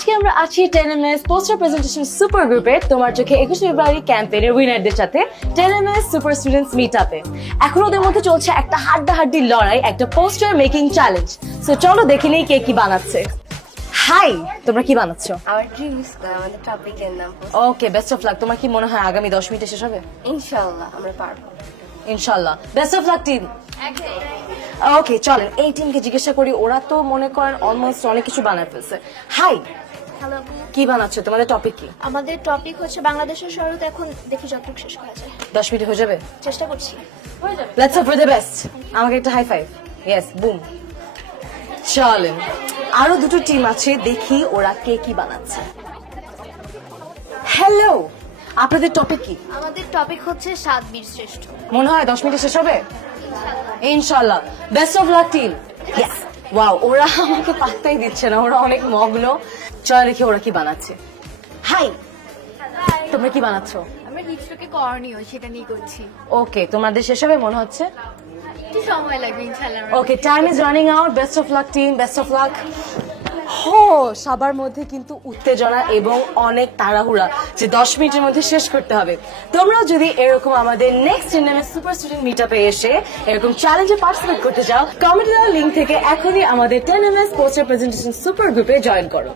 আজকে আমরা আছি 10ms পোস্টার প্রেজেন্টেশন সুপার গ্রুপে তোমার চোখে 21 ফেব্রুয়ারি ক্যাম্পেইনের উইনারদের সাথে 10ms সুপার স্টুডেন্টস মিট আপে। এখন ওদের মধ্যে চলছে একটা হাড্ডাহাড্ডি লড়াই, একটা পোস্টার মেকিং চ্যালেঞ্জ। সো চলো দেখে নেই কে কি বানাচ্ছে। হাই, তোমরা কি বানাচ্ছো? আমার ড্রিমস আমাদের টপিকের নাম। ওকে, বেস্ট অফ লাক। তোমার কি মনে হয় আগামী 10 মিনিটে শেষ হবে? ইনশাআল্লাহ আমরা পারবো। ইনশাআল্লাহ, বেস্ট অফ লাক টিম। ওকে চলেন এই টিমকে জিজ্ঞাসা করি, ওরা তো মনে করেন অলমোস্ট অনেক কিছু বানায় ফেলছে। হাই, হ্যালো, কি বানাচ্ছো? তোমাদের টপিক কি? আমাদের টপিক হচ্ছে বাংলাদেশের শরৎ। এখন দেখি যতটুকু শেষ করা যায়। 10 মিনিট হয়ে যাবে? চেষ্টা করছি। Let's hope for the best. আমাকে একটা হাই ফাইভ। Yes, broom. চলেন আরো দুটো টিম আছে, দেখি ওরা কে কি বানাচ্ছে। হ্যালো, আপনাদের টপিক কি? আমাদের টপিক হচ্ছে সাত বীর শ্রেষ্ঠ। মনে হয় 10 মিনিটে শেষ হবে? ইনশাআল্লাহ, best of luck team. Yes. Wow, ওরা আমাকে পাত্তাই দিচ্ছে না, ওরা অনেক মগ্ন। চল দেখি ওরা কি বানাচ্ছে। হাই, তোমরা কি বানাচ্ছো? আমরা হিটস্ট্রোকে করণীয় সেটা নিয়ে করছি। ওকে, তোমাদের শেষ হবে মনে হচ্ছে? একটু সময় লাগবে ইনশাআল্লাহ। Okay, time is running out. Best of luck team, best of luck. সবার মধ্যে কিন্তু উত্তেজনা এবং অনেক তাড়াহুড়া যে 10 মিনিটের মধ্যে শেষ করতে হবে। তোমরাও যদি এরকম আমাদের next 10ms super student meet আপে এসে এরকম চ্যালেঞ্জে পার্টিসিপেট করতে চাও, কমেন্ট দেওয়া লিঙ্ক থেকে এখনই আমাদের 10ms পোস্টার প্রেজেন্টেশন সুপার গ্রুপে জয়েন করো।